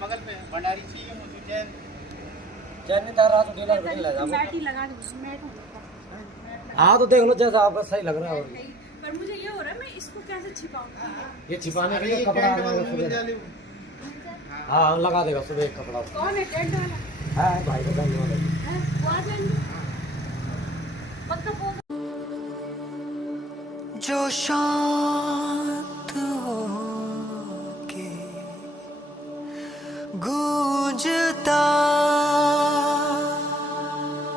बगल में भंडारी चाहिए मुझे चैन चैन तार रात उठेला उठेला ले जाओ मैट ही लगा दो मैट हां तो देख लो जैसा आपको सही लग रहा है। और पर मुझे ये हो रहा है मैं इसको कैसे छिपाऊंगी ये छिपाने के लिए कपड़ा आएगा। हां लगा देगा सुबह एक कपड़ा। कौन है टेंट वाला? है भाई का गाड़ी वाला है वो आ जाएंगे पक्का फोन जो शांत हो के गूंजता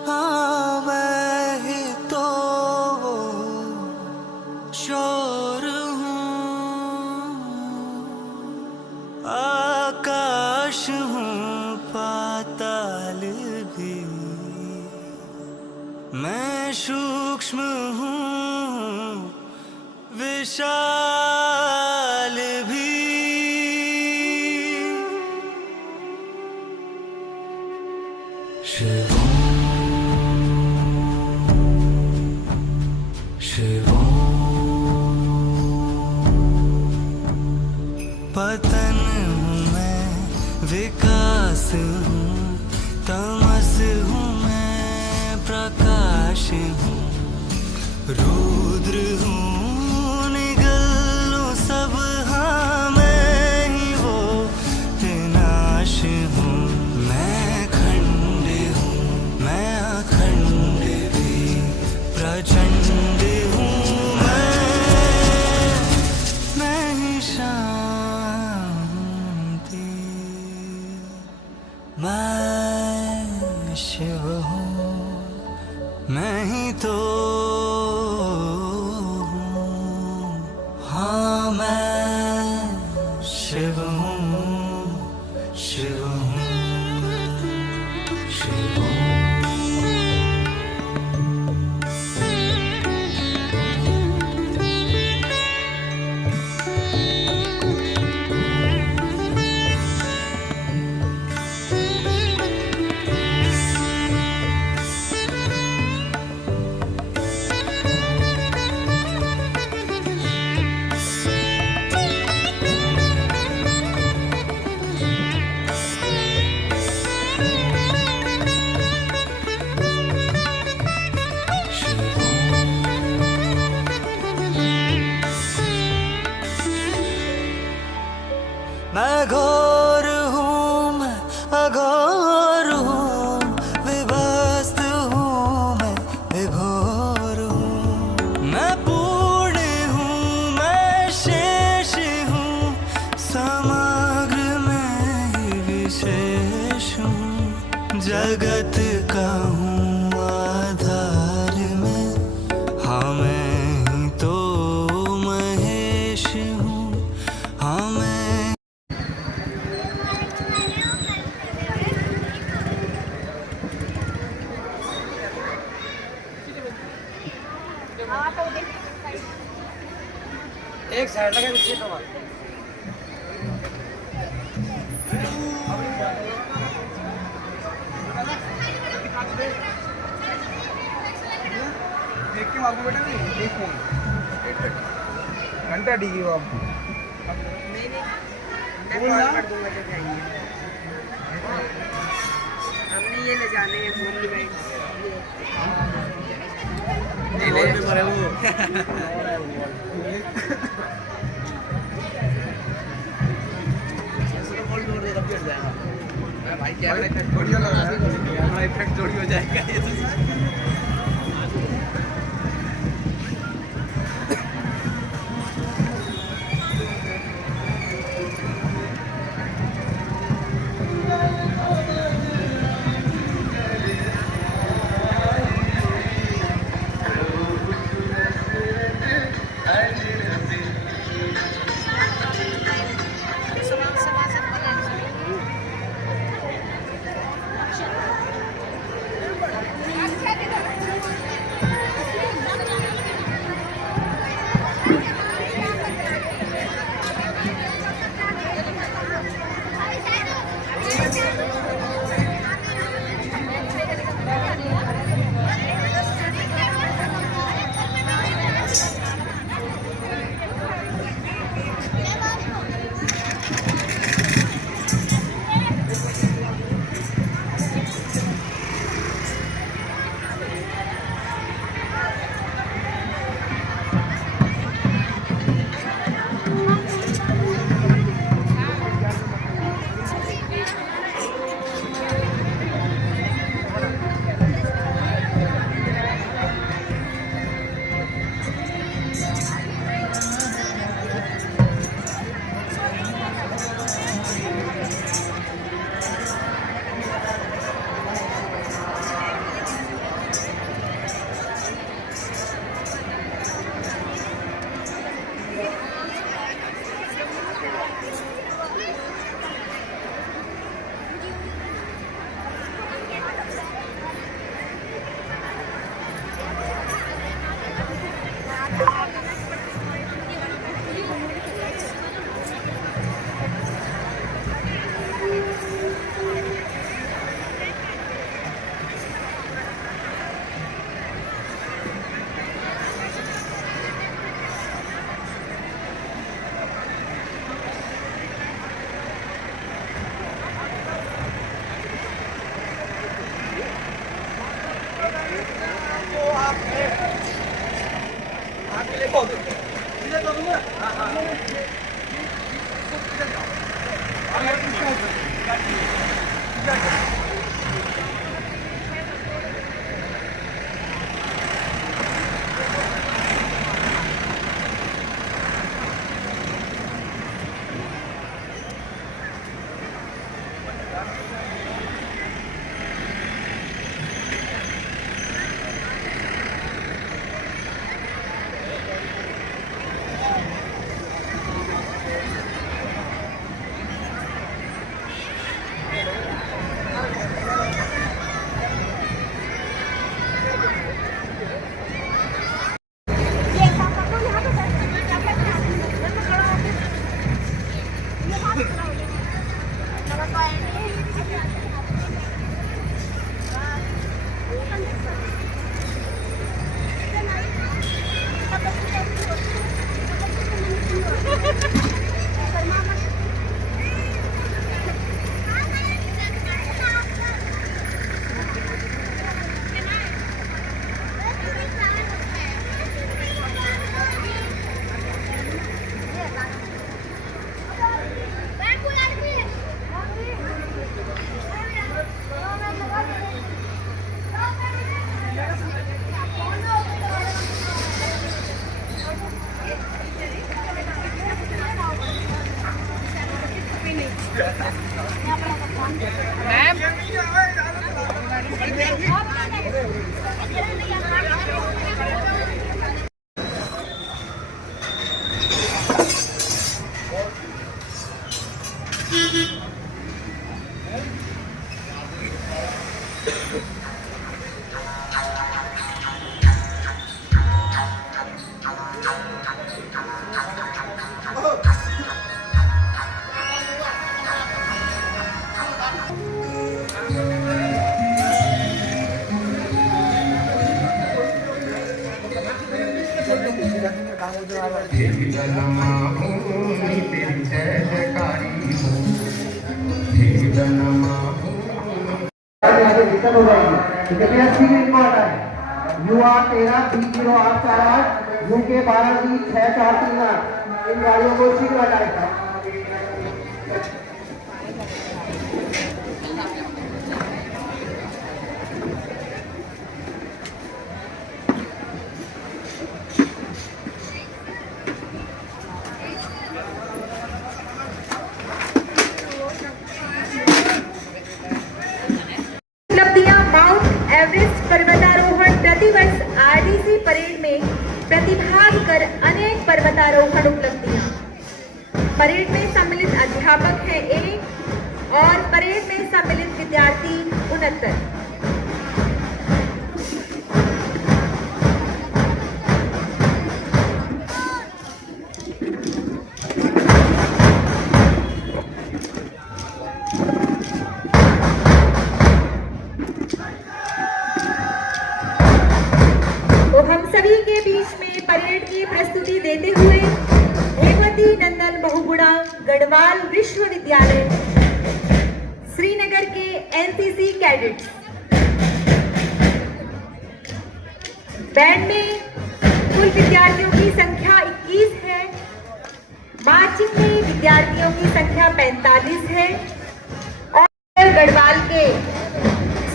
हाँ मैं ही तो शोर हूँ आकाश हूँ पाताल भी मैं सूक्ष्म हूँ विशाल भी शिवों पतन हूँ मैं विकास हूँ तमस हूँ मैं प्रकाश हूँ रुद्र हूँ सब हाँ मैं ही वो विनाश हूँ मैं खंड हूँ मैं अखंड भी प्रचंड हूँ मैं ही शांति मैं शिव हूँ मैं ही तो शिव हूँ शिव हूँ शिव हूँ मैं घोर हूँ मैं अघोर हूँ विभस्त हूँ मैं विभोर हूँ मैं पूर्ण हूँ मैं शेष हूँ समग्र मैं ही विशेष हूँ जगत का हूँ आधार में हाँ मैं ही तो महेश हूँ हाँ मैं एक साइड लगा पीछे तो देख के बाबू बेटा नहीं एक फोन घंटा डीगी बाबू नहीं बोलना कर दूंगा जब आएंगे हमने ये ले जाने हैं फैमिली बैंक नहीं ले मरे वो भाई कैमरा इफेक्ट थोड़ी हो लगा कैमरा इफेक्ट थोड़ी हो जाएगा ये तो दिक्कत हो जाएगी। कृपया स्पीड को हटाएं। UR 13 UK 12 6438 इन गाड़ियों को शीघ्र हटाएं। एवरेस्ट पर्वतारोहण प्रतिवर्ष RDC परेड में प्रतिभाग कर अनेक पर्वतारोहण उपलब्धियां। परेड में सम्मिलित अध्यापक हैं 1 और परेड में सम्मिलित विद्यार्थी 69। सभी के बीच में परेड की प्रस्तुति देते हुए हेमवती नंदन बहुगुणा गढ़वाल विश्वविद्यालय श्रीनगर के NCC कैडेट्स। बैंड में कुल विद्यार्थियों की संख्या 21 है। मार्चिंग में विद्यार्थियों की संख्या 45 है और गढ़वाल के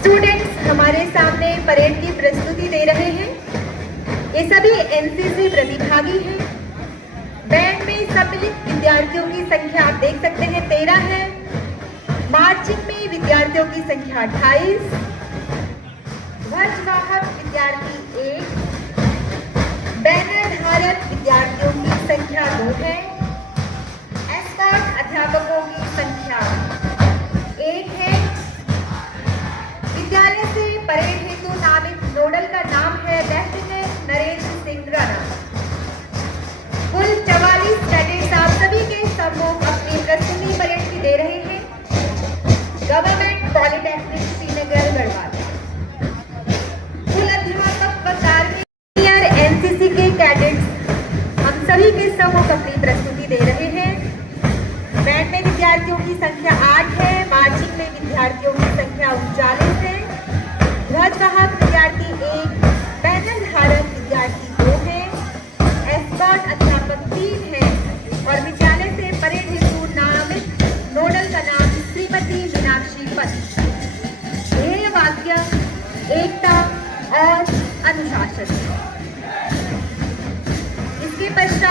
स्टूडेंट्स हमारे सामने परेड की प्रस्तुति दे रहे हैं। ये सभी NCC प्रतिभागी हैं। बैंड में सम्मिलित विद्यार्थियों की संख्या आप देख सकते हैं 13 है। मार्चिंग में विद्यार्थियों की संख्या 28, ध्वजवाहक विद्यार्थी 1, बैनर धारक विद्यार्थियों की संख्या 2 है। एस्कॉर्ट अध्यापकों की संख्या 1 है। विद्यालय से परेड हेतु नामित नोडल का नाम है लेफ्टिनेंट नरेंद्र सिंह राणा। कुल 44 कैडेट्स आप सभी के सम्मुख अपनी प्रस्तुति परेड की दे रहे हैं। Government polytechnic Srinagar Garhwal. कुल अध्यापक व कार्मिक NCC के कैडेट्स हम सभी के सम्मुख अपनी प्रस्तुति दे रहे हैं। बैंड में विद्यार्थियों की संख्या 8 है। मार्चिंग में विद्यार्थियों की संख्या 39 है। ध्वजवाहक विद्यार्थी 1, बैनर धारक विद्यार्थी 2 है। एस्कॉर्ट अध्यापक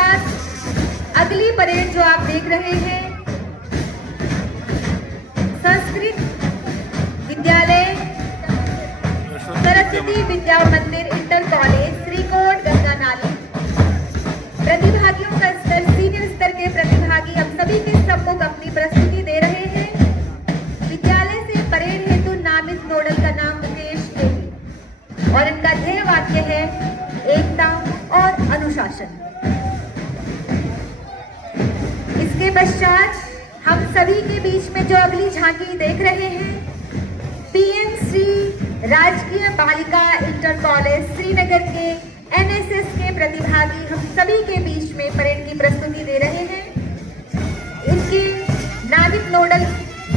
पश्चात अगली परेड जो आप देख रहे हैं, संस्कृत विद्यालय सरस्वती विद्या मंदिर इंटर कॉलेज श्रीकोट गंगा नाली। प्रतिभागियों का स्तर सीनियर स्तर के प्रतिभागी हम सभी के सम्मुख अपनी प्रस्तुति दे रहे हैं। विद्यालय से परेड हेतु नामित नोडल का नाम मुकेश नेगी और इनका ध्येय वाक्य है एकता और अनुशासन। इसके पश्चात हम सभी के बीच में जो अगली झांकी देख रहे हैं, पीएम श्री राजकीय बालिका इंटर कॉलेज श्रीनगर के एनएसएस के प्रतिभागी हम सभी के बीच में परेड की प्रस्तुति दे रहे हैं। इनके नामित नोडल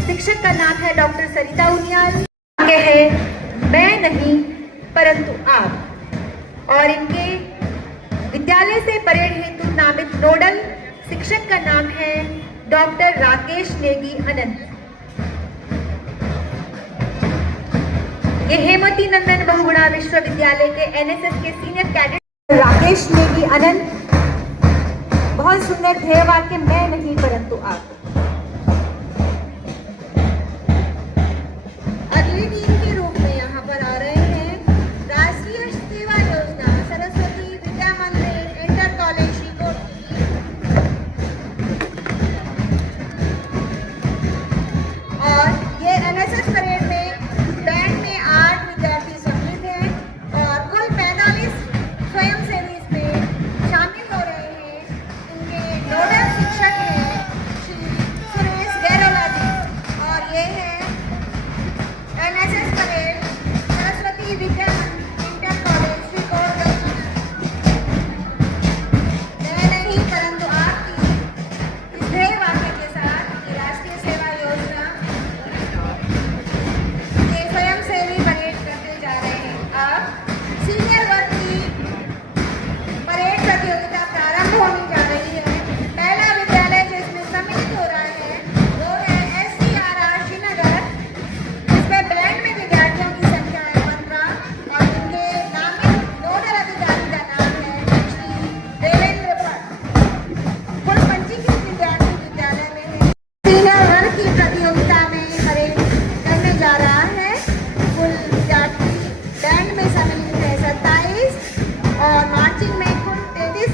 शिक्षक का नाम है डॉक्टर सरिता उनियाल, आगे है मैं नहीं परंतु आप। और इनके विद्यालय से परेड हेतु नामित नोडल शिक्षक का नाम है डॉक्टर राकेश नेगी अनंत। ये हेमवती नंदन बहुगुणा विश्वविद्यालय के एनएसएस के सीनियर कैडेट राकेश नेगी अनंत। बहुत सुंदर ध्येय वाक्य मैं नहीं परंतु आप। अगली टीम के रूप में यहाँ पर आ रहे हैं राष्ट्रीय सेवा योजना सरस्वती विद्या मंदिर इंटर कॉलेज श्रीकोट। और ये एनएसएस परेड में बैंड में 8 विद्यार्थी सम्मिलित हैं और कुल 45 स्वयंसेवी इसमें शामिल हो रहे हैं। इनके नोडल शिक्षक हैं श्री सुरेश गैरोला जी और ये है NSS parade Saraswati Vidya inter college Srikot. मैं नहीं परंतु आपकी इस ध्येय वाक्य के साथ ये राष्ट्रीय सेवा योजना के स्वयंसेवी परेड करते जा रहे हैं। अब सीनियर वर्ग की परेड प्रतियोगिता प्रारंभ होने जा रही है। पहला विद्यालय जो इसमें सम्मिलित हो रहा है वो है STRR श्रीनगर। इसमें बैंड में विद्यार्थियों की संख्या है 15 और इनके नामित नोडल अधिकारी का नाम है श्री देवेंद्र भट्ट। कुल 25 विद्यार्थी विद्यालय में है। सीनियर वर्ग की प्रतियोगिता में परेड करने जा रहा है। कुल विद्यार्थी बैंड में सम्मिलित है 27 और मार्चिंग में कुल 33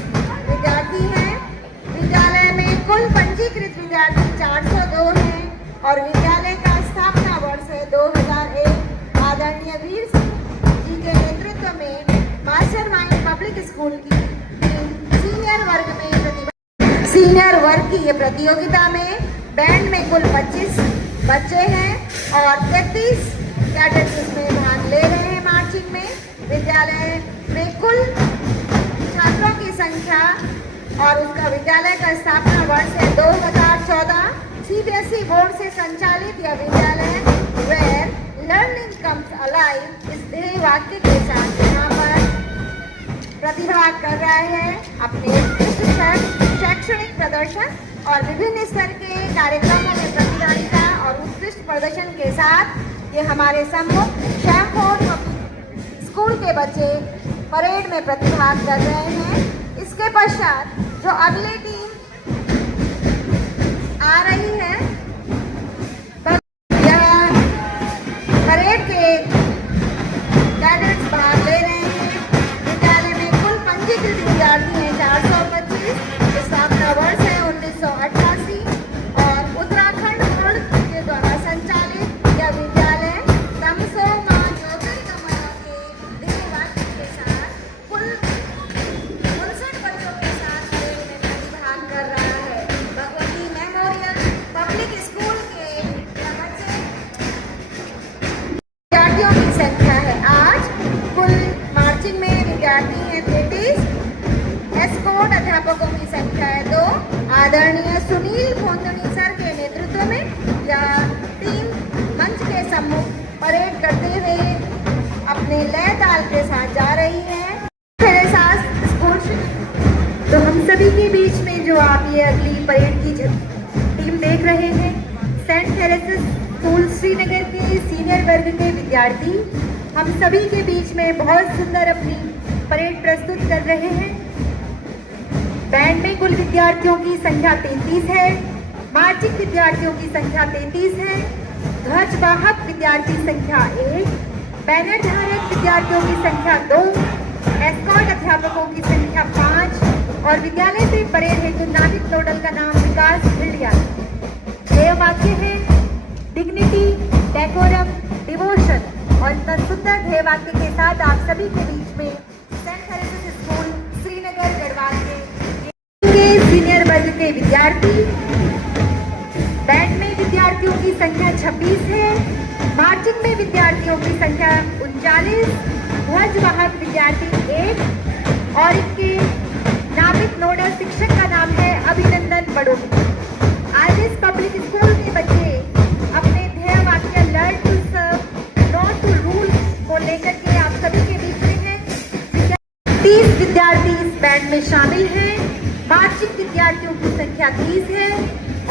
विद्यार्थी हैं। विद्यालय में कुल पंजीकृत विद्यार्थी 402 हैं और विद्यालय का स्थापना वर्ष है 2001। आदरणीय वीर जी के नेतृत्व में मास्टरमाइंड पब्लिक स्कूल की टीम सीनियर वर्ग की ये प्रतियोगिता में बैंड में कुल 25 बच्चे हैं और 33 कैडेट्स इसमें भाग ले रहे हैं मार्चिंग में। विद्यालय में कुल छात्रों की संख्या और उसका विद्यालय का स्थापना वर्ष है 2014। सीबीएसई बोर्ड से संचालित यह विद्यालय वेयर लर्निंग कम्स अलाइव इस ध्येय वाक्य के साथ यहाँ पर प्रतिभाग कर रहा है। अपने शैक्षणिक प्रदर्शन और विभिन्न स्तर के कार्यक्रमों में प्रतियोगिता और उत्कृष्ट प्रदर्शन के साथ ये हमारे सम्मुख शैमफोर्ड स्कूल के बच्चे परेड में प्रतिभाग कर रहे हैं। इसके पश्चात जो अगली टीम आ रही है यह परेड के कैडेट्स भाग ले रहे हैं। विद्यालय में कुल पंजीकृत विद्यार्थी हैं 425। स्थापना वर्ष है 1988 और उत्तराखंड बोर्ड के द्वारा संचालित यह विद्यालय तमसो मां ज्योतिर्गमय के ध्येय वाक्य के साथ कुल 59 बच्चों के साथ परेड में प्रतिभाग कर रहा है। भगवती मेमोरियल पब्लिक स्कूल के यह बच्चे विद्यार्थियों की संख्या है 8। कुल मार्चिंग में विद्यार्थी हैं 33। एस्कॉर्ट अध्यापकों की संख्या है 2। आदरणीय सुनील खोंदनी सर के नेतृत्व में यह टीम मंच के सम्मुख परेड करते हुए अपने लय ताल के साथ जा रही है। मेरे साथ स्कूल तो हम सभी के बीच में जो आप ये अगली परेड की टीम देख रहे हैं सेंट थेरेसेस स्कूल श्रीनगर के सीनियर वर्ग के विद्यार्थी हम सभी के बीच में बहुत सुंदर अपनी परेड प्रस्तुत कर रहे हैं। बैंड में कुल विद्यार्थियों की संख्या 33 है। मार्चिंग विद्यार्थियों की संख्या 33 है। ध्वजवाहक विद्यार्थी संख्या 1, बैनर धारक विद्यार्थियों की संख्या 2, एस्कॉर्ट अध्यापकों की संख्या 5 और विद्यालय से परेड हेतु नामित नोडल का नाम विकास भिड़िया। ध्येय वाक्य है डिग्निटी, डेकोरम, डिवोशन। और इस सुंदर ध्येय वाक्य के साथ आप सभी के बीच में सेंट थेरेसेस स्कूल श्रीनगर गढ़वाल के सीनियर वर्ग के विद्यार्थी। बैंड में विद्यार्थियों की संख्या 26 है। मार्चिंग में विद्यार्थियों की संख्या 39, ध्वजवाहक विद्यार्थी 1 और इनके नामित नोडल शिक्षक का नाम है अभिनंदन बड़ोनी। आज इस पब्लिक स्कूल के बच्चे अपने ध्येय वाक्य learn to serve not to rule को लेकर के आप सभी के बीच में है। 30 विद्यार्थी इस बैंड में शामिल हैं। मार्चिंग विद्यार्थियों की संख्या 30 है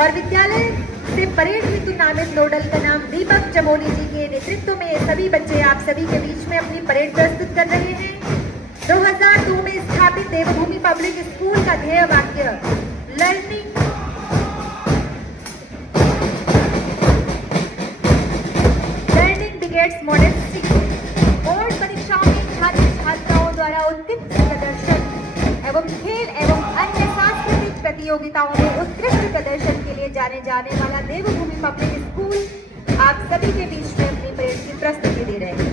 और विद्यालय से परेड हेतु नामित नोडल का नाम दीपक चमोली जी के नेतृत्व में ये सभी बच्चे आप सभी के बीच में अपनी परेड प्रस्तुत कर रहे हैं। 2002 में स्थापित देवभूमि पब्लिक स्कूल का ध्येय वाक्य लर्निंग बिगेट्स मॉडेस्टी। बोर्ड परीक्षाओं में छात्र छात्राओं द्वारा उत्कृष्ट प्रदर्शन एवं खेल एवं अन्य सांस्कृतिक प्रतियोगिताओं में उत्कृष्ट प्रदर्शन के लिए जाने जाने वाला देवभूमि पब्लिक स्कूल आप सभी के बीच में अपनी परेड की प्रस्तुति दे रहे हैं।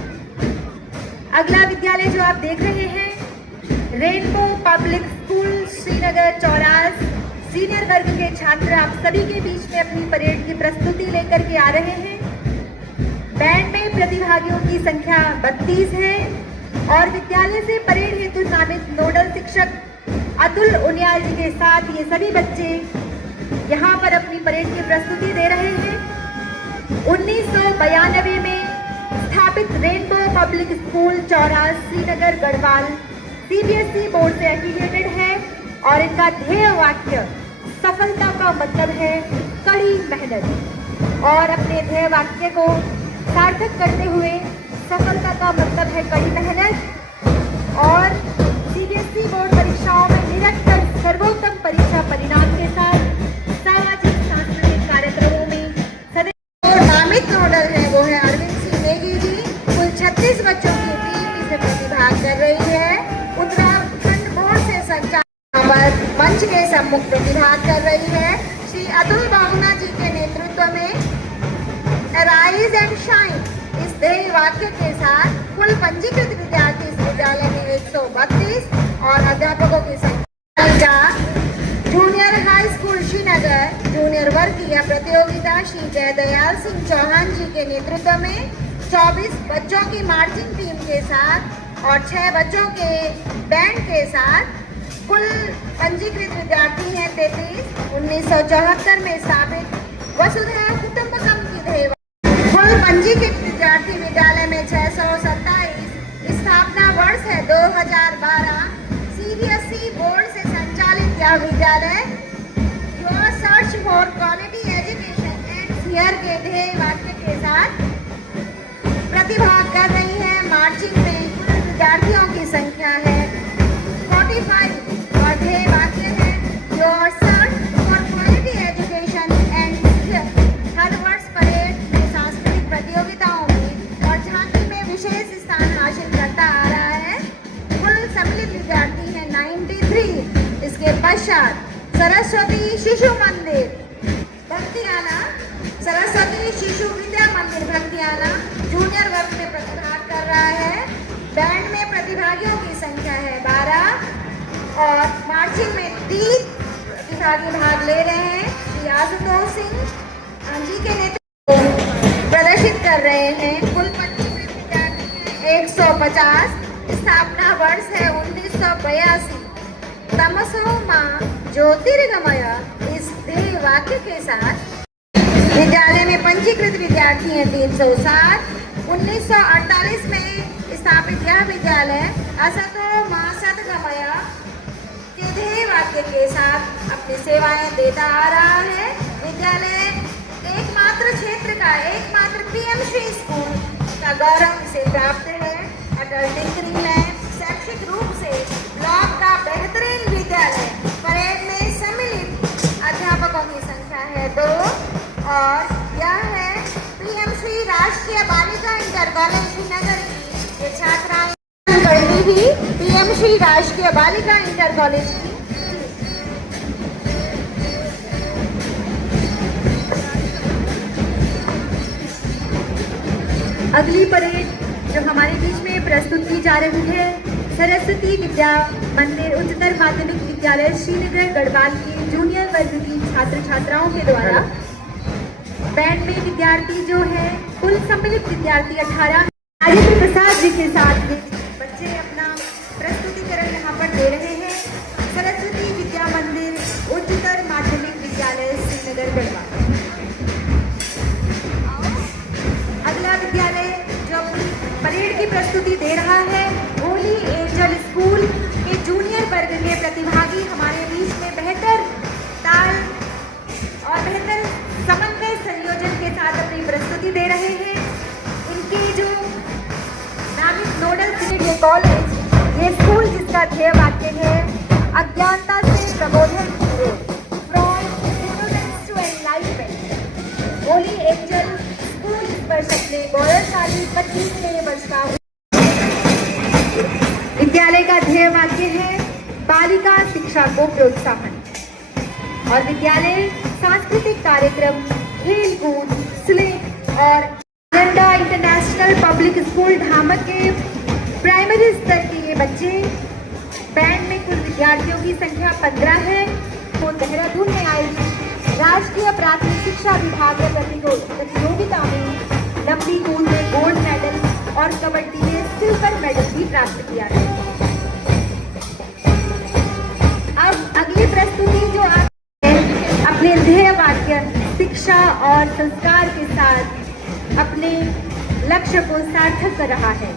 अगला विद्यालय जो आप देख रहे हैं rainbow public school Srinagar Chauras. Senior वर्ग के छात्र आप सभी के बीच में अपनी परेड की प्रस्तुति लेकर के आ रहे हैं। बैंड में प्रतिभागियों की संख्या 32 है और विद्यालय से परेड हेतु नामित नोडल शिक्षक अतुल उनियाल जी के साथ ये सभी बच्चे यहाँ पर अपनी परेड की प्रस्तुति दे रहे हैं। 1992 में स्थापित rainbow public school Chauras Srinagar Garhwal CBSE board से एफिलिएटेड है और इनका ध्येय वाक्य सफलता का मतलब है कड़ी मेहनत। और अपने ध्येय वाक्य को सार्थक करते हुए सफलता का मतलब है कड़ी मेहनत और CBSE बोर्ड परीक्षाओं में निरंतर सर्वोत्तम परीक्षा परिणाम के साथ सामाजिक सांस्कृतिक कार्यक्रमों में सदैव नामित नोडल है वो है अरविंद सिंह नेगी जी। कुल 36 बच्चों की टीम इसमें प्रतिभाग कर रही है। उत्तराखंड बोर्ड से संचालित पर मंच के सम्मुख प्रतिभाग कर रही है श्री अतुल बाहुना जी के नेतृत्व में राइज एंड शाइन। इस ध्येय वाक्य के साथ कुल पंजीकृत विद्यार्थी इस विद्यालय में 132 और अध्यापकों की संख्या। Junior high school Srinagar junior वर्ग की यह प्रतियोगिता श्री जयदयाल सिंह चौहान जी के नेतृत्व में 24 बच्चों की मार्चिंग टीम के साथ और 6 बच्चों के बैंड के साथ कुल पंजीकृत विद्यार्थी हैं 33। 1974 में स्थापित वसुधैव कुटुंबकम की ध्येय कुल पंजीकृत विद्यार्थी विद्यालय में 627। स्थापना वर्ष है 2012। CBSE बोर्ड से संचालित यह विद्यालय your search for quality education and here के ध्येय वाक्य के साथ प्रतिभाग कर रही है। मार्चिंग में कुल विद्यार्थियों की संख्या है 45 और ध्येय वाक्य है your search for quality education and हर वर्ष परेड में सांस्कृतिक प्रतियोगिताओं में और झांकी में विशेष स्थान हासिल करता आ रहा है। कुल सम्मिलित विद्यार्थी है 93। इसके पश्चात सरस्वती शिशु मंदिर भक्तियाना, सरस्वती शिशु विद्या मंदिर भक्तियाना जूनियर वर्ग में प्रतिभाग कर रहा है। बैंड में प्रतिभागियों की संख्या है 12 और मार्चिंग में 30 प्रतिभागी भाग ले रहे हैं। श्री आशुतोष सिंह जी के नेतृत्व प्रदर्शित कर रहे हैं। कुल पंजीकृत विद्यार्थी 150। स्थापना वर्ष है 1982। तमसो मां ज्योतिर्गमय इस ध्येय वाक्य के साथ विद्यालय में पंजीकृत विद्यार्थी हैं 307। 1948 में स्थापित यह विद्यालय असतो मां सद्गमय के ध्येय वाक्य के साथ अपनी सेवाएं देता आ रहा है। विद्यालय एकमात्र क्षेत्र का एकमात्र PM श्री स्कूल का गौरव इसे प्राप्त है। अटल टिंकरिंग लैब शैक्षिक रूप से ब्लॉक का बेहतरीन विद्यालय परेड 2 और यह है पीएम श्री राष्ट्रीय बालिका इंटर कॉलेज श्रीनगर की ये छात्राएं करती थी पीएम श्री राष्ट्रीय बालिका इंटर कॉलेज की। अगली परेड जो हमारे बीच में प्रस्तुत की जा रही है सरस्वती विद्या मंदिर उच्चतर माध्यमिक विद्यालय श्रीनगर गढ़वाल की जूनियर वर्ग की छात्र छात्राओं के द्वारा। बैंड में विद्यार्थी जो है कुल सम्मिलित विद्यार्थी 18 राजेंद्र प्रसाद जी के साथ ये बच्चे अपना प्रस्तुतिकरण यहाँ पर दे रहे हैं। सरस्वती विद्या मंदिर उच्चतर माध्यमिक विद्यालय श्रीनगर गढ़वाल। अगला विद्यालय जो अपनी परेड की प्रस्तुति दे रहा है होली एंजल स्कूल के जूनियर वर्ग के प्रतिभागी हमारे बीच में बेहतर ताल और बेहतर समन्वय संयोजन के साथ अपनी प्रस्तुति दे रहे हैं। इनके जो नामित नोडल ये कॉलेज ये स्कूल जिसका ध्येय वाक्य है अज्ञानता से प्रबोधन from ignorance to enlightenment. Holy Angel School इस वर्ष अपने गौरवशाली 25वें वर्ष का विद्यालय का ध्येय वाक्य है बालिका शिक्षा को प्रोत्साहन और विद्यालय सांस्कृतिक कार्यक्रम खेल कूद स्लेट और नंदा इंटरनेशनल पब्लिक स्कूल ढामक के प्राइमरी स्तर के ये बच्चे बैंड में कुल विद्यार्थियों की संख्या 15 है। वो देहरादून में आयोजित राष्ट्रीय प्राथमिक शिक्षा विभाग में प्रतियोगिता में लंबी कूद में गोल्ड मेडल और कबड्डी में सिल्वर मेडल भी प्राप्त किया है। अब अगली प्रस्तुति जो आप अपने ध्येय वाक्य शिक्षा और संस्कार के साथ अपने लक्ष्य को सार्थक कर रहा है।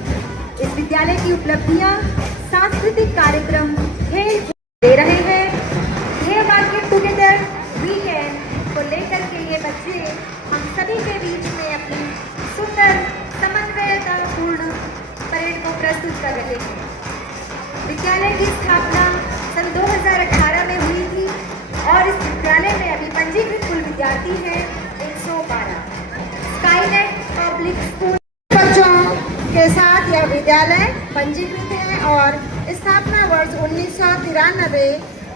इस विद्यालय की उपलब्धियां सांस्कृतिक कार्यक्रम खेल दे रहे हैं। ध्येय वाक्य टुगेदर वी कैन को लेकर के ये बच्चे हम सभी के बीच में अपनी सुंदर समन्वयतापूर्ण परेड को प्रस्तुत कर रहे हैं। विद्यालय की स्थापना सन 2018 में हुई थी और इस विद्यालय में अभी पंजीकृत कुल विद्यार्थी हैं 112। स्काईनेट पब्लिक स्कूल बच्चों के साथ यह विद्यालय पंजीकृत है और स्थापना वर्ष 1993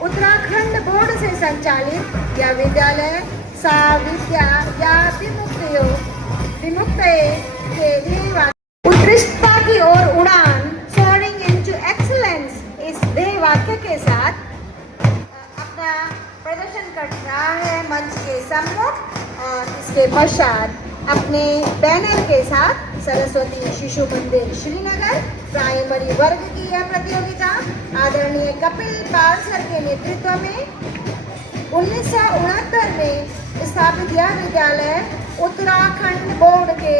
उत्तराखंड बोर्ड से संचालित यह विद्यालय साविद्या या विमुक्त के लिए उत्कृष्टता की ओर उड़ान सोअरिंग इनटू एक्सीलेंस इस ध्येय वाक्य के साथ अपना प्रदर्शन कर रहा है मंच के सम्मुख और इसके पश्चात अपने बैनर के साथ सरस्वती शिशु मंदिर श्रीनगर प्राइमरी वर्ग की यह प्रतियोगिता आदरणीय कपिल पाल सर के नेतृत्व में 1969 में स्थापित यह विद्यालय उत्तराखंड बोर्ड के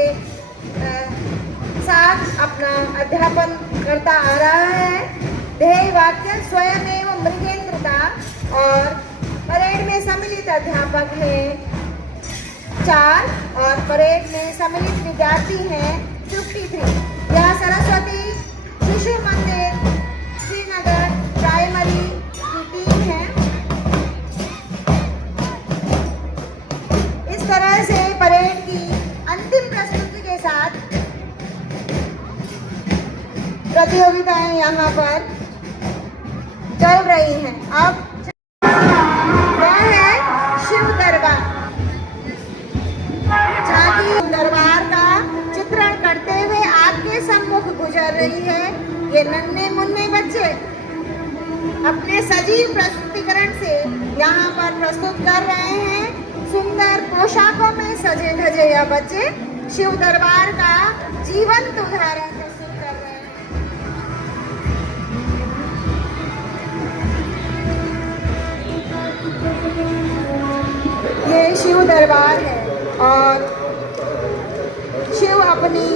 साथ अपना अध्यापन करता आ रहा है। ध्येय वाक्य स्वयं एवं मृगेंद्रता और परेड में सम्मिलित अध्यापक हैं 4 और परेड में सम्मिलित विद्यार्थी हैं 53। यह सरस्वती शिशु मंदिर श्रीनगर प्राइमरी की टीम है। इस तरह से परेड की अंतिम प्रस्तुति के साथ प्रतियोगिताएं यहाँ पर चल रही हैं। अब वह है शिव दरबार। झांकी दरबार का चित्रण करते हुए आपके सम्मुख गुजर रही है। ये नन्हे मुन्ने बच्चे अपने सजीव प्रस्तुतिकरण से यहाँ पर प्रस्तुत कर रहे हैं। सुंदर पोशाकों में सजे धजे यह बच्चे शिव दरबार का जीवंत उदाहरण प्रस्तुत कर रहे हैं। ये शिव दरबार है और शिव अपनी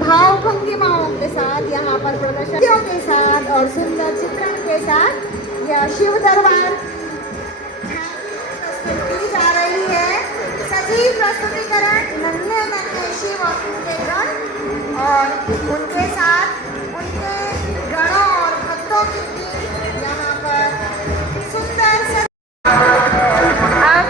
भाव भंगिमाओं के साथ यहाँ पर प्रदर्शनों के साथ और सुंदर चित्रण के साथ यह शिव दरबार प्रस्तुत की जा रही है। सजीव प्रस्तुतिकरण नन्हे नन्हे शिव और उनके गण और उनके साथ उनके गणों और भक्तों की टीम यहाँ पर सुंदर अब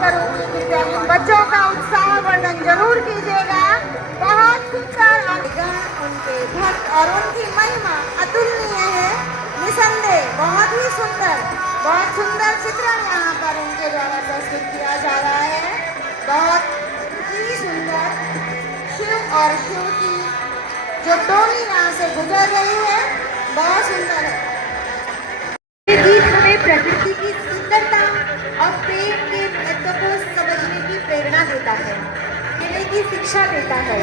करूंगी कि बच्चों का उत्साहवर्धन जरूर कीजिएगा। बहुत सुंदर उनके भक्त और उनकी महिमा अतुलनीय है, निसंदेह बहुत ही सुंदर चित्रण यहाँ पर उनके द्वारा प्रस्तुत किया जा रहा है। बहुत ही सुंदर शिव और शिव की जो टोली यहाँ से गुजर रही है, बहुत सुंदर है। ये गीत हमें प्रकृति की सुंदरता और प्रेम के महत्व को समझने की प्रेरणा देता है, जीने की शिक्षा देता है।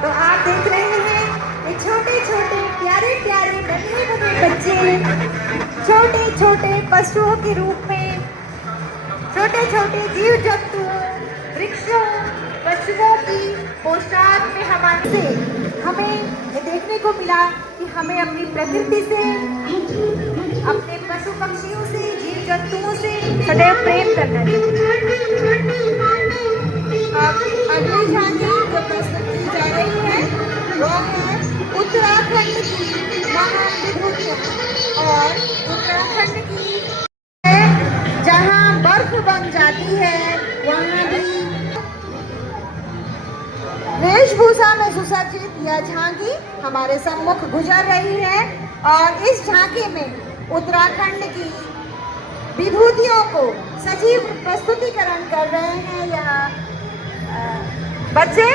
तो आप देख रहे हैं ये छोटे छोटे प्यारे प्यारे नन्हे मुन्ने बच्चे छोटे छोटे पशुओं के रूप में, छोटे छोटे जीव जंतु, वृक्षों, पशुओं की पोशाक में हमें ये देखने को मिला कि हमें अपनी प्रकृति से, अपने पशु पक्षियों से, जीव जंतुओं से सदैव प्रेम करना चाहिए। अब अगली झांकी जो प्रस्तुत की जा रही है वो है उत्तराखंड की महान विभूतियां। और उत्तराखंड की जहां बर्फ बन जाती है वहां भी वेशभूषा में सुसज्जित यह झांकी हमारे सम्मुख गुजर रही है। और इस झांकी में उत्तराखंड की विभूतियों को सजीव प्रस्तुतिकरण कर रहे हैं यहाँ बच्चे।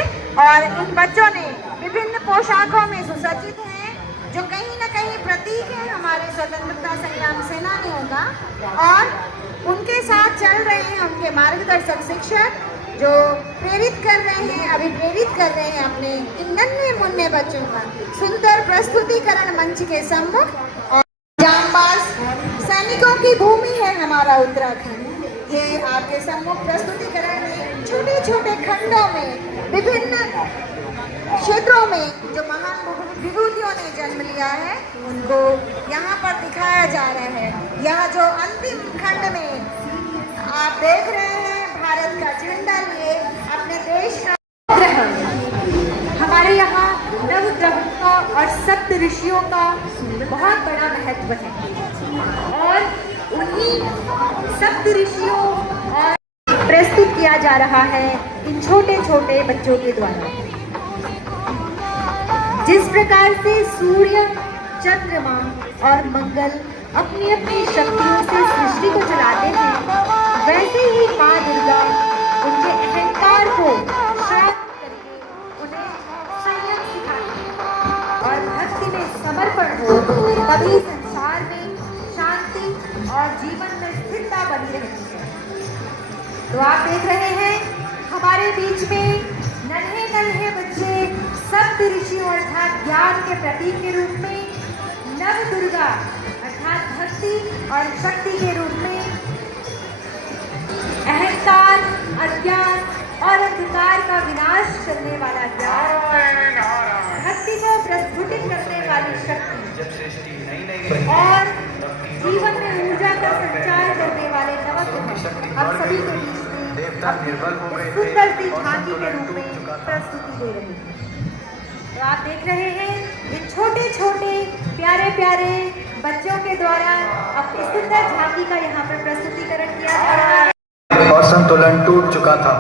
और इन बच्चों ने विभिन्न पोशाकों में सुसज्जित हैं जो कहीं न कहीं प्रतीक है हमारे स्वतंत्रता संग्राम सेनानियों का। और उनके साथ चल रहे हैं उनके मार्गदर्शक शिक्षक जो प्रेरित कर रहे हैं, अभिप्रेरित कर रहे हैं अपने इन नन्हे मुन्ने बच्चों का सुंदर प्रस्तुतिकरण मंच के सम्मुख। और जांबाज सैनिकों की भूमि है हमारा उत्तराखंड। ये आपके सम्मुख प्रस्तुतिकरण में छोटे छोटे खंडों में विभिन्न क्षेत्रों में जो महान विभूतियों ने जन्म लिया है उनको यहाँ पर दिखाया जा रहा है। यह जो अंतिम खंड में आप देख रहे हैं भारत का झंडा लिए अपने देश का ग्रहण, हमारे यहाँ नवग्रहों का और सप्त ऋषियों का बहुत बड़ा महत्व है। और उन्हीं सप्त ऋषियों और प्रस्तुत किया जा रहा है इन छोटे छोटे बच्चों के द्वारा। जिस प्रकार से सूर्य, चंद्रमा और मंगल अपनी अपनी शक्तियों से सृष्टि को चलाते हैं, वैसे ही माँ दुर्गा उनके अहंकार को शांत करके उन्हें संयम सिखाती है। और भक्ति में समर्पण हो तभी संसार में शांति और जीवन में स्थिरता बनी रहती है। तो आप देख रहे हैं हमारे बीच में नन्हे नन्हे बच्चे सप्त ऋषियों अर्थात ज्ञान के प्रतीक के रूप में, नव दुर्गा अर्थात भक्ति और शक्ति के रूप में, अहंकार, अज्ञान और अंधकार का विनाश करने वाला ज्ञान, भक्ति को प्रस्फुटित करने वाली शक्ति और जीवन में ऊर्जा का संचार करने वाले नवग्रह हम सभी के बीच में सुंदर सी झांकी के रूप में प्रस्तुति दे रहे हैं। तो आप देख रहे हैं इन छोटे छोटे प्यारे प्यारे बच्चों के द्वारा अपनी सुंदर झांकी का यहाँ पर प्रस्तुतिकरण किया जा रहा है। और संतुलन टूट चुका था।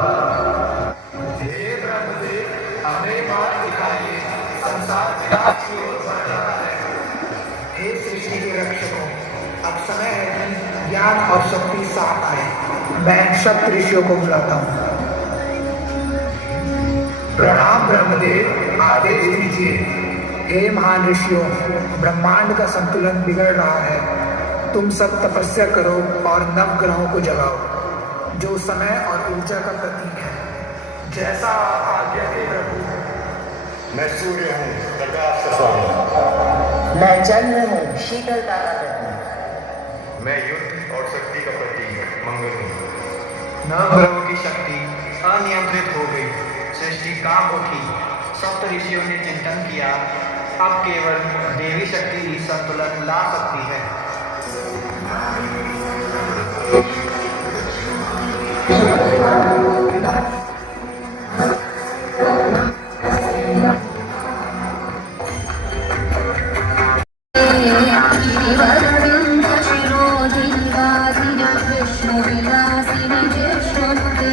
हे सृष्टि के रक्षकों, अब समय है कि ज्ञान और शक्ति साथ आए। मैं सप्त ऋषियों को बुलाता हूँ। प्रणाम ब्रह्मदेव, आदेश दीजिए। हे महान ऋषियों, ब्रह्मांड का संतुलन बिगड़ रहा है। तुम सब तपस्या करो और नवग्रहों को जगाओ जो समय और ऊर्जा का प्रतीक है। जैसा आप आज्ञा दे प्रभु। मैं सूर्य हूँ, प्रकाश का स्वामी। मैं चंद्र हूँ, शीतलता का प्रतीक। मैं युद्ध और शक्ति का प्रतीक मंगल हूँ। नवग्रहों की शक्ति अनियंत्रित हो गई, सृष्टि काम उठी। सप्त ऋषियों ने चिंतन किया, अब केवल देवी शक्ति ही संतुलन ला सकती है। कृष्ण विलासिनि ज्येष्ठोक्ते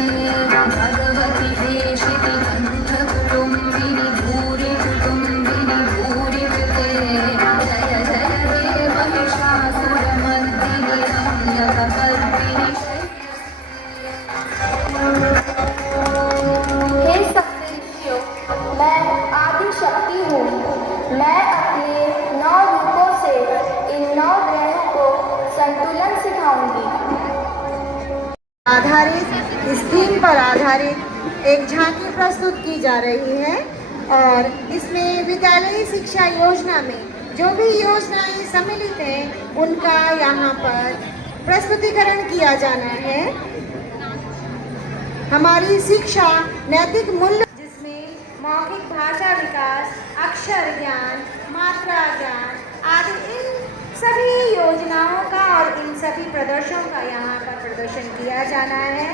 भगवति देशिति कण्ठकुटुम्बिनि भूरि कुटुम्बिनि भूरि कृते जय जय हे महिषासुरमर्दिनि रम्यकपर्दिनि हे सप्तऋषियों, मैं आदि शक्ति हूँ। मैं अपने 9 रूपों से इन 9 ग्रहों को संतुलन सिखाऊंगी। आधारित इस थीम पर आधारित एक झांकी प्रस्तुत की जा रही है और इसमें विद्यालयी शिक्षा योजना में जो भी योजनाएं सम्मिलित हैं उनका यहाँ पर प्रस्तुतिकरण किया जाना है। हमारी शिक्षा नैतिक मूल्य जिसमें मौखिक भाषा विकास, अक्षर ज्ञान, मात्रा ज्ञान आदि इन सभी योजनाओं का और इन सभी प्रदर्शनों का यहाँ पर प्रदर्शन किया जाना है।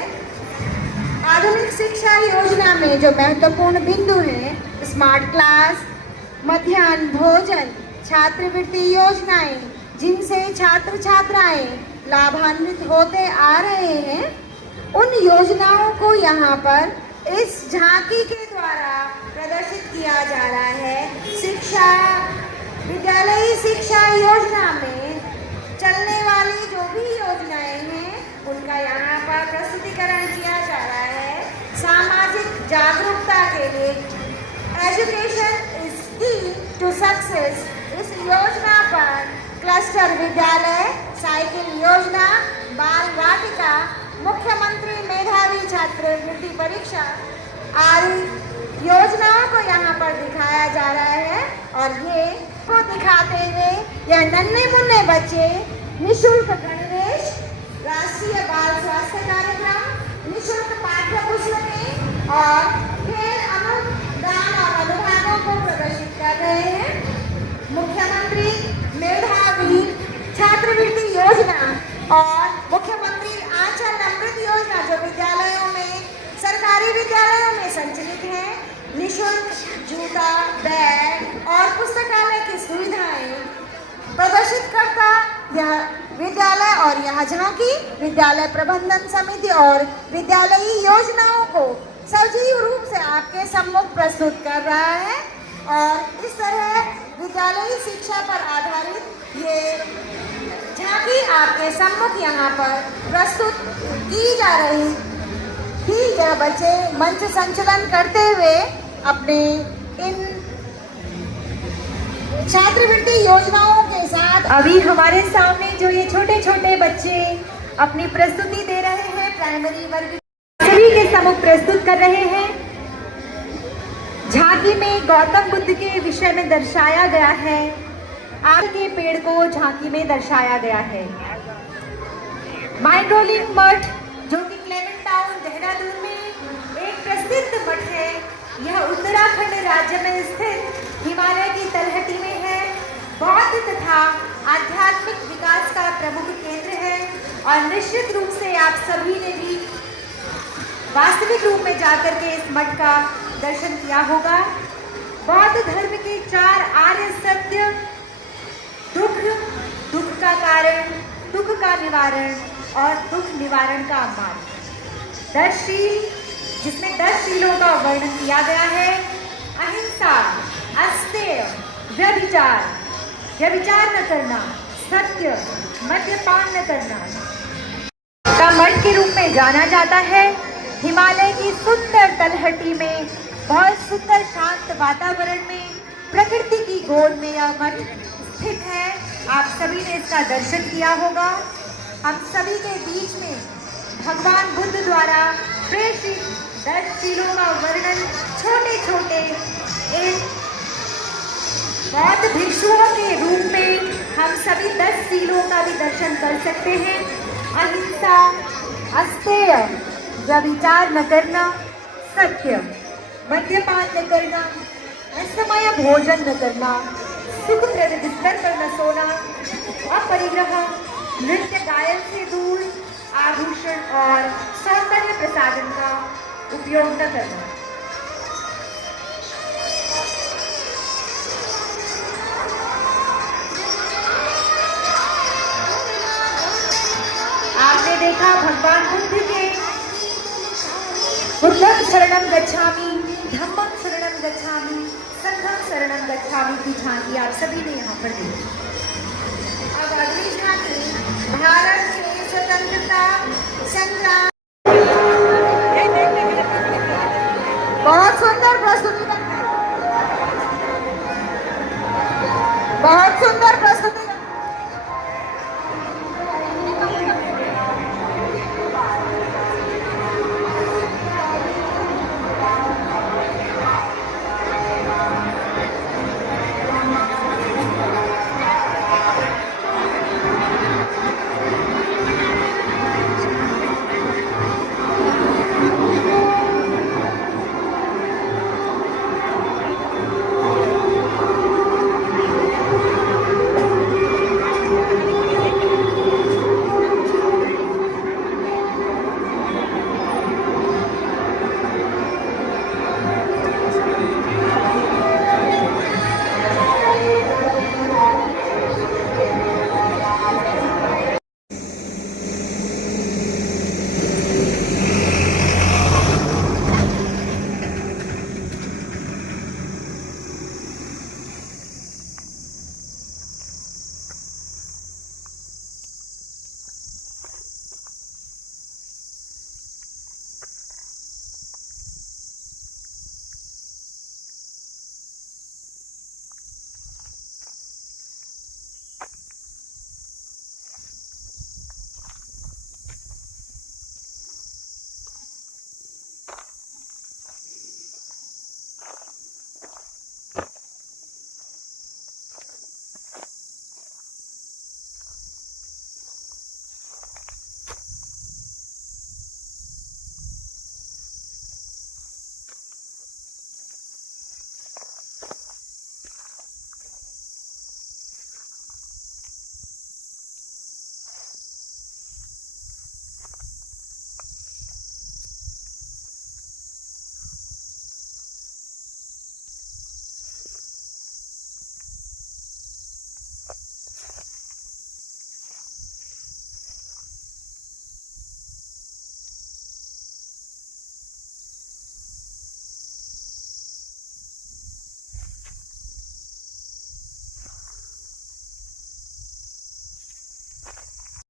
आधुनिक शिक्षा योजना में जो महत्वपूर्ण बिंदु हैं, स्मार्ट क्लास, मध्याह्न भोजन, छात्रवृत्ति योजनाएं जिनसे छात्र छात्राएं लाभान्वित होते आ रहे हैं, उन योजनाओं को यहाँ पर इस झांकी के द्वारा प्रदर्शित किया जा रहा है। शिक्षा विद्यालयी शिक्षा योजना में चलने वाली जो भी योजनाएं हैं उनका यहाँ पर प्रस्तुतिकरण किया जा रहा है। सामाजिक जागरूकता के लिए एजुकेशन इज की टू सक्सेस इस योजना पर क्लस्टर विद्यालय, साइकिल योजना, बाल वाटिका, मुख्यमंत्री मेधावी छात्रवृत्ति परीक्षा आदि योजनाओं को यहाँ पर दिखाया जा रहा है और ये को दिखाते हुए यह नन्हे मुन्ने बच्चे निःशुल्क गणवेश, राष्ट्रीय बाल स्वास्थ्य कार्यक्रम, निःशुल्क पाठ्य पुस्तकें और खेल अनुदान और अनुभागों को प्रदर्शित कर रहे हैं। मुख्यमंत्री मेधावी छात्रवृत्ति योजना और मुख्यमंत्री आंचल अमृत योजना जो विद्यालयों में सरकारी विद्यालयों में संचालित है, निःशुल्क जूता, बैग और पुस्तकालय की सुविधाएं प्रदर्शित करता यह विद्यालय और यह झांकी विद्यालय प्रबंधन समिति और विद्यालयी योजनाओं को सजीव रूप से आपके सम्मुख प्रस्तुत कर रहा है। और इस तरह विद्यालयी शिक्षा पर आधारित ये झांकी आपके सम्मुख यहाँ पर प्रस्तुत की जा रही थी। यह बच्चे मंच संचलन करते हुए अपने इन छात्रवृत्ति योजनाओं के साथ अभी हमारे सामने जो ये छोटे छोटे बच्चे अपनी प्रस्तुति दे रहे हैं, प्राइमरी वर्ग सभी के सम्मुख प्रस्तुत कर रहे हैं। झांकी में गौतम बुद्ध के विषय में दर्शाया गया है। आम के पेड़ को झांकी में दर्शाया गया है। माइंडोलिन मठ जो कि क्लेमेंट टाउन देहरादून में एक प्रसिद्ध मठ है, यह उत्तराखंड राज्य में स्थित हिमालय की तलहटी में है। बौद्ध तथा आध्यात्मिक विकास का प्रमुख केंद्र है और निश्चित रूप से आप सभी ने भी वास्तविक रूप में जाकर के इस मठ का दर्शन किया होगा। बौद्ध धर्म के 4 आर्य सत्य, दुख, दुख का कारण, दुख का निवारण और दुख निवारण का मार्ग, 10 शील जिसमें 10 शीलों का वर्णन किया गया है। अहिंसा, अस्तेय, व्यभिचार, व्यभिचार न करना, सत्य, मद्यपान न करना का मठ के रूप में जाना जाता है। हिमालय की सुंदर तलहटी में बहुत सुंदर शांत वातावरण में प्रकृति की गोद में यह मठ स्थित है। आप सभी ने इसका दर्शन किया होगा। हम सभी के बीच में भगवान बुद्ध द्वारा प्रेषित 10 शीलों का वर्णन छोटे छोटे इन बौद्ध भिक्षुओं के रूप में हम सभी 10 शीलों का भी दर्शन कर सकते हैं। अहिंसा, अस्तेय, व्यभिचार न करना, सत्य, मद्यपान न करना, असमय भोजन न करना, सुखप्रद बिस्तर पर न सोना, अपरिग्रह, नृत्य गायन से दूर, आभूषण और सौंदर्य प्रसाधन का उपयोग न करना। आपने देखा देखा भगवान बुद्ध के बुद्धं शरणं गच्छामि, धम्मं शरणं गच्छामि, संघं शरणं गच्छामि की झांकी आप सभी ने यहाँ पर देखी। अब अगली झांकी भारत के स्वतंत्रता संग्राम